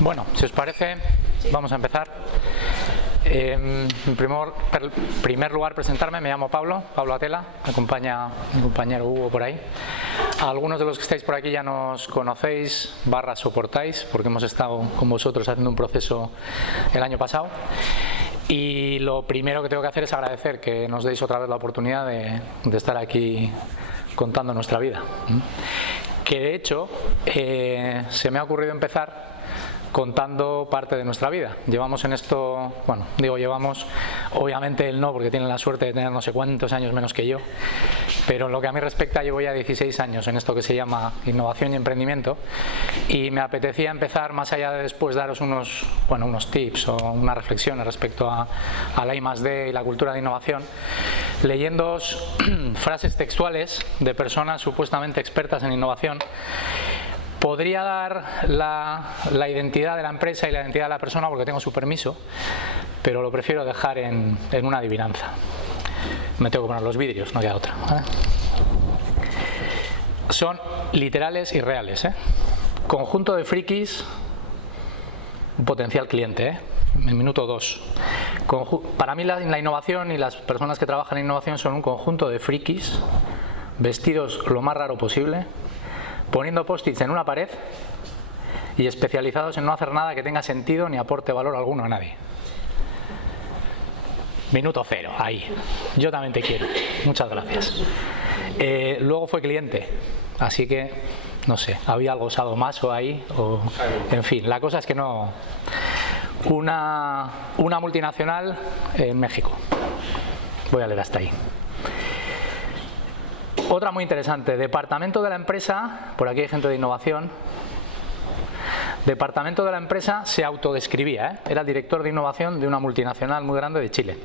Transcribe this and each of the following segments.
Bueno, si os parece, vamos a empezar. En primer lugar, presentarme. Me llamo Pablo Atela, me acompaña mi compañero Hugo por ahí. Algunos de los que estáis por aquí ya nos conocéis, soportáis, porque hemos estado con vosotros haciendo un proceso el año pasado. Y lo primero que tengo que hacer es agradecer que nos deis otra vez la oportunidad de estar aquí contando nuestra vida. Que de hecho se me ha ocurrido empezar contando parte de nuestra vida. Llevamos en esto, bueno, digo llevamos, obviamente él no, porque tiene la suerte de tener no sé cuántos años menos que yo, pero en lo que a mí respecta llevo ya 16 años en esto que se llama innovación y emprendimiento, y me apetecía empezar, más allá de después daros unos tips o unas reflexiones respecto a la I+D y la cultura de innovación, leyéndoos frases textuales de personas supuestamente expertas en innovación. Podría dar la identidad de la empresa y la identidad de la persona porque tengo su permiso, pero lo prefiero dejar en una adivinanza. Me tengo que poner los vidrios, no queda otra. Son literales y reales. Conjunto de frikis, un potencial cliente. En minuto 2. Para mí la innovación y las personas que trabajan en innovación son un conjunto de frikis vestidos lo más raro posible, poniendo post-its en una pared y especializados en no hacer nada que tenga sentido ni aporte valor alguno a nadie. Minuto 0, ahí. Yo también te quiero. Muchas gracias. Luego fue cliente, así que, no sé, había algo sadomaso ahí, en fin, la cosa es que no... Una multinacional en México. Voy a leer hasta ahí. Otra muy interesante, departamento de la empresa, por aquí hay gente de innovación, departamento de la empresa se autodescribía, era el director de innovación de una multinacional muy grande de Chile.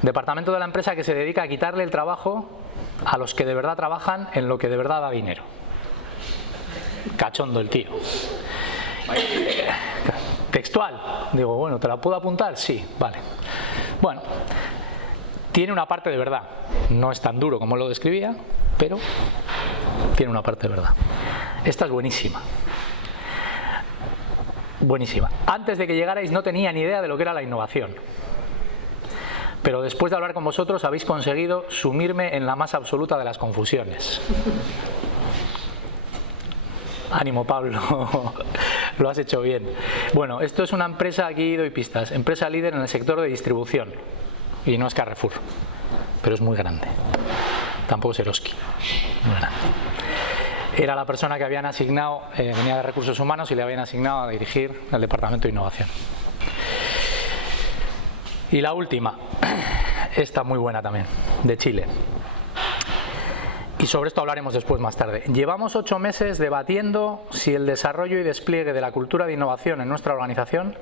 Departamento de la empresa que se dedica a quitarle el trabajo a los que de verdad trabajan en lo que de verdad da dinero. Cachondo el tío. Textual, digo, bueno, ¿te la puedo apuntar? Sí, vale. Bueno, tiene una parte de verdad, no es tan duro como lo describía, pero tiene una parte de verdad. Esta es buenísima. Buenísima. Antes de que llegarais no tenía ni idea de lo que era la innovación. Pero después de hablar con vosotros habéis conseguido sumirme en la más absoluta de las confusiones. Ánimo, Pablo. Lo has hecho bien. Bueno, esto es una empresa, aquí doy pistas, empresa líder en el sector de distribución. Y no es Carrefour, pero es muy grande. Tampoco es Eroski. Muy grande. Era la persona que habían asignado, venía de recursos humanos y le habían asignado a dirigir el departamento de innovación. Y la última, esta muy buena también, de Chile. Y sobre esto hablaremos después más tarde. Llevamos 8 meses debatiendo si el desarrollo y despliegue de la cultura de innovación en nuestra organización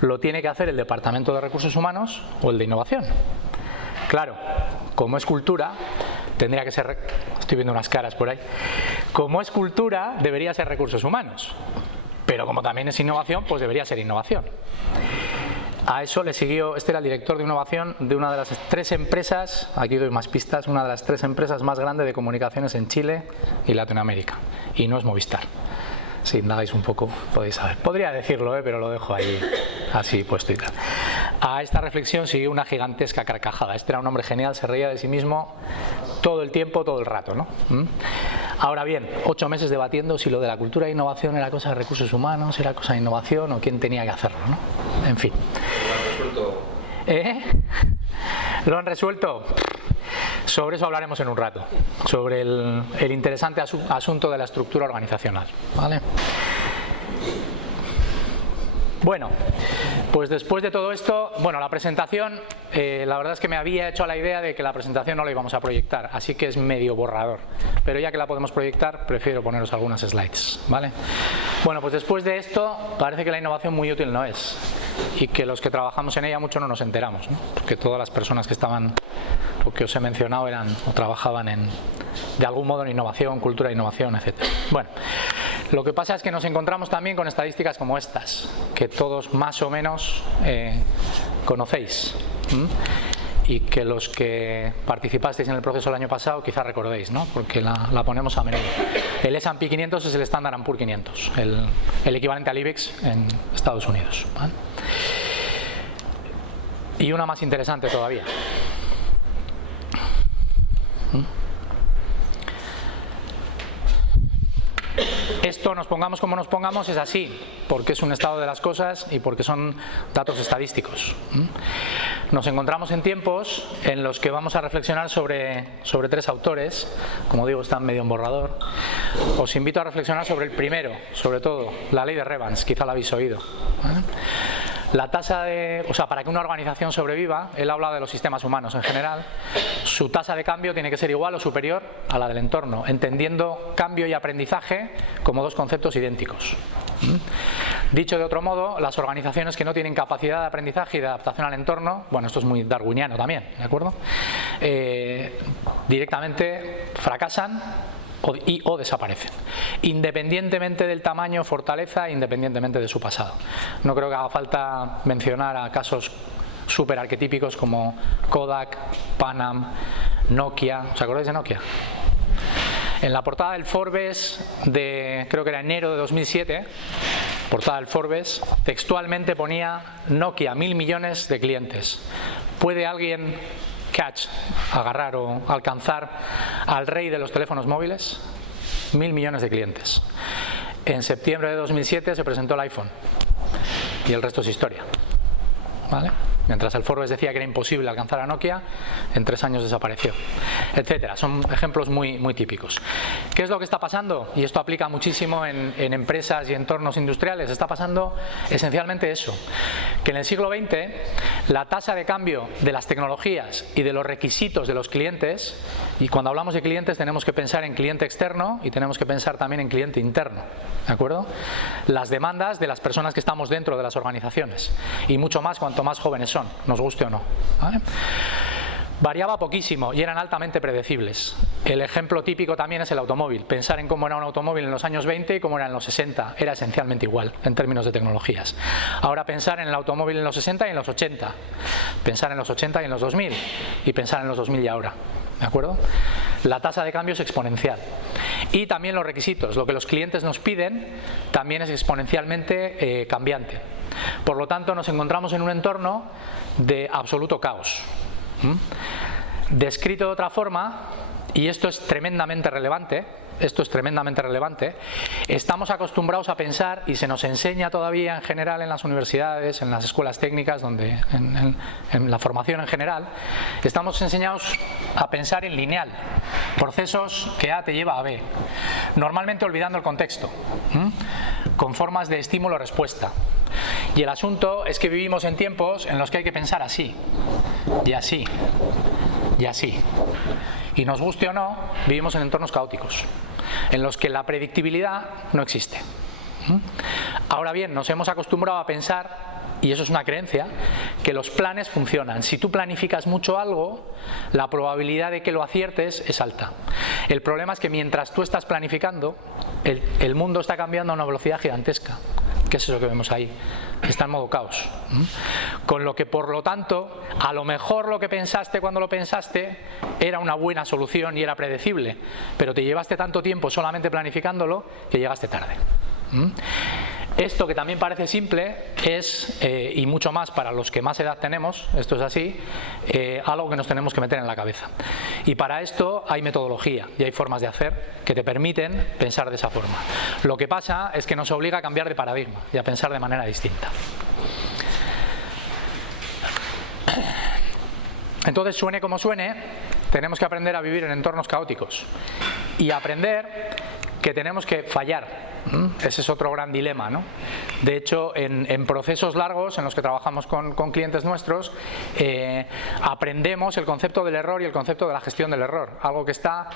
lo tiene que hacer el Departamento de Recursos Humanos o el de Innovación. Claro, como es cultura, tendría que ser... Estoy viendo unas caras por ahí. Como es cultura, debería ser Recursos Humanos. Pero como también es innovación, pues debería ser innovación. A eso le siguió, este era el director de innovación de una de las 3 empresas, aquí doy más pistas, una de las 3 empresas más grandes de comunicaciones en Chile y Latinoamérica. Y no es Movistar. Si indagáis un poco, podéis saber. Podría decirlo, pero lo dejo ahí así puesto y tal. A esta reflexión siguió una gigantesca carcajada. Este era un hombre genial, se reía de sí mismo todo el tiempo, todo el rato, ¿no? Ahora bien, 8 meses debatiendo si lo de la cultura de innovación era cosa de recursos humanos, era cosa de innovación o quién tenía que hacerlo, ¿no? En fin. ¿Lo han resuelto? Sobre eso hablaremos en un rato, sobre el interesante asunto de la estructura organizacional, ¿vale? Bueno, pues después de todo esto, bueno, la presentación, la verdad es que me había hecho a la idea de que la presentación no la íbamos a proyectar, así que es medio borrador, pero ya que la podemos proyectar, prefiero poneros algunas slides, ¿vale? Bueno, pues después de esto, parece que la innovación muy útil no es, y que los que trabajamos en ella mucho no nos enteramos, ¿no? Porque todas las personas que estaban, o que os he mencionado, eran o trabajaban de algún modo en innovación, cultura de innovación, etc. Bueno, lo que pasa es que nos encontramos también con estadísticas como estas, que todos más o menos conocéis. Y que los que participasteis en el proceso el año pasado quizás recordéis, ¿no? Porque la ponemos a menudo. El S&P 500 es el Standard & Poor's 500, el equivalente al IBEX en Estados Unidos, ¿vale? Y una más interesante todavía. Esto, nos pongamos como nos pongamos, es así, porque es un estado de las cosas y porque son datos estadísticos. Nos encontramos en tiempos en los que vamos a reflexionar sobre 3 autores, como digo, están medio en borrador. Os invito a reflexionar sobre el primero, sobre todo, la ley de Revans, quizá la habéis oído, ¿vale? La tasa de, o sea, para que una organización sobreviva, él habla de los sistemas humanos en general, su tasa de cambio tiene que ser igual o superior a la del entorno, entendiendo cambio y aprendizaje como 2 conceptos idénticos. Dicho de otro modo, las organizaciones que no tienen capacidad de aprendizaje y de adaptación al entorno, bueno, esto es muy darwiniano también, ¿de acuerdo? Directamente fracasan o desaparecen, independientemente del tamaño, fortaleza, independientemente de su pasado. No creo que haga falta mencionar a casos súper arquetípicos como Kodak, Panam, Nokia. ¿Os acordáis de Nokia? En la portada del Forbes de, creo que era enero de 2007, portada del Forbes, textualmente ponía Nokia, 1.000 millones de clientes. ¿Puede alguien agarrar o alcanzar al rey de los teléfonos móviles? 1.000 millones de clientes. En septiembre de 2007 se presentó el iPhone y el resto es historia, ¿vale? Mientras el Forbes decía que era imposible alcanzar a Nokia, en 3 años desapareció, etcétera. Son ejemplos muy, muy típicos. ¿Qué es lo que está pasando? Y esto aplica muchísimo en empresas y entornos industriales. Está pasando esencialmente eso, que en el siglo XX la tasa de cambio de las tecnologías y de los requisitos de los clientes, y cuando hablamos de clientes tenemos que pensar en cliente externo y tenemos que pensar también en cliente interno, ¿de acuerdo? Las demandas de las personas que estamos dentro de las organizaciones, y mucho más cuanto más jóvenes son, nos guste o no, ¿vale? Variaba poquísimo y eran altamente predecibles. El ejemplo típico también es el automóvil. Pensar en cómo era un automóvil en los años 20 y cómo era en los 60 era esencialmente igual en términos de tecnologías. Ahora pensar en el automóvil en los 60 y en los 80, pensar en los 80 y en los 2000 y pensar en los 2000 y ahora, ¿de acuerdo? La tasa de cambio es exponencial. Y también los requisitos, lo que los clientes nos piden, también es exponencialmente cambiante. Por lo tanto, nos encontramos en un entorno de absoluto caos. Descrito de otra forma, y esto es tremendamente relevante, estamos acostumbrados a pensar, y se nos enseña todavía en general en las universidades, en las escuelas técnicas, donde en la formación en general, estamos enseñados a pensar en lineal, procesos que A te lleva a B, normalmente olvidando el contexto, con formas de estímulo-respuesta. Y el asunto es que vivimos en tiempos en los que hay que pensar así, y así, y así. Y nos guste o no, vivimos en entornos caóticos, en los que la predictibilidad no existe. Ahora bien, nos hemos acostumbrado a pensar, y eso es una creencia, que los planes funcionan. Si tú planificas mucho algo, la probabilidad de que lo aciertes es alta. El problema es que mientras tú estás planificando, el mundo está cambiando a una velocidad gigantesca. ¿Qué es eso que vemos ahí? Está en modo caos. Con lo que, por lo tanto, a lo mejor lo que pensaste cuando lo pensaste era una buena solución y era predecible, pero te llevaste tanto tiempo solamente planificándolo que llegaste tarde. Esto, que también parece simple, es, y mucho más para los que más edad tenemos, esto es así, algo que nos tenemos que meter en la cabeza. Y para esto hay metodología y hay formas de hacer que te permiten pensar de esa forma. Lo que pasa es que nos obliga a cambiar de paradigma y a pensar de manera distinta. Entonces, suene como suene, tenemos que aprender a vivir en entornos caóticos y aprender que tenemos que fallar. Ese es otro gran dilema, ¿no? De hecho, en procesos largos en los que trabajamos con clientes nuestros, aprendemos el concepto del error y el concepto de la gestión del error, algo que está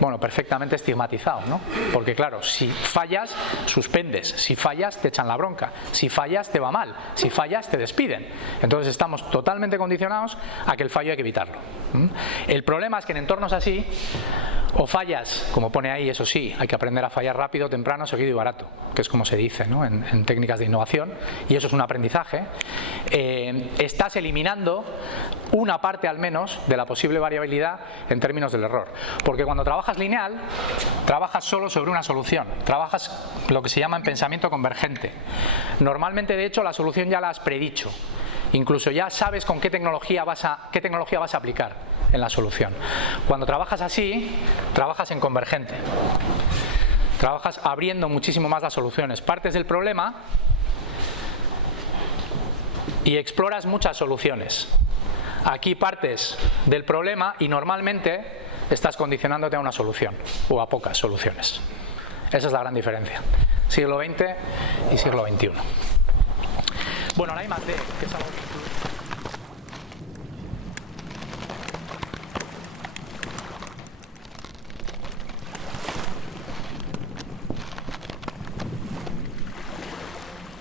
bueno, perfectamente estigmatizado, ¿no? Porque claro, si fallas, suspendes, si fallas te echan la bronca, si fallas te va mal, si fallas te despiden. Entonces estamos totalmente condicionados a que el fallo hay que evitarlo. El problema es que en entornos así O fallas, como pone ahí, eso sí, hay que aprender a fallar rápido, temprano, seguido y barato, que es como se dice, ¿no? en técnicas de innovación, y eso es un aprendizaje. Estás eliminando una parte al menos de la posible variabilidad en términos del error. Porque cuando trabajas lineal, trabajas solo sobre una solución, trabajas lo que se llama en pensamiento convergente. Normalmente, de hecho, la solución ya la has predicho. Incluso ya sabes con qué tecnología vas a aplicar en la solución. Cuando trabajas así, trabajas en convergente. Trabajas abriendo muchísimo más las soluciones. Partes del problema y exploras muchas soluciones. Aquí partes del problema y normalmente estás condicionándote a una solución o a pocas soluciones. Esa es la gran diferencia. Siglo XX y siglo XXI. Bueno, ahora hay más D, que es algo